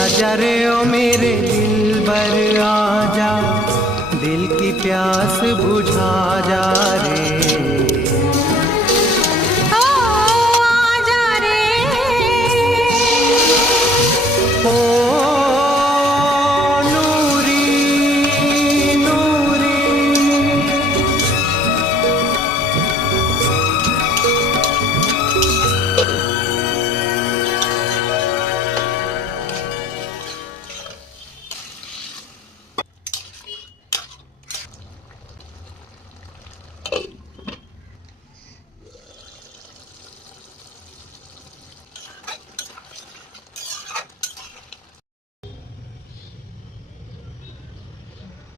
आजा रे ओ मेरे दिलबर आजा, दिल की प्यास बुझा जा रे।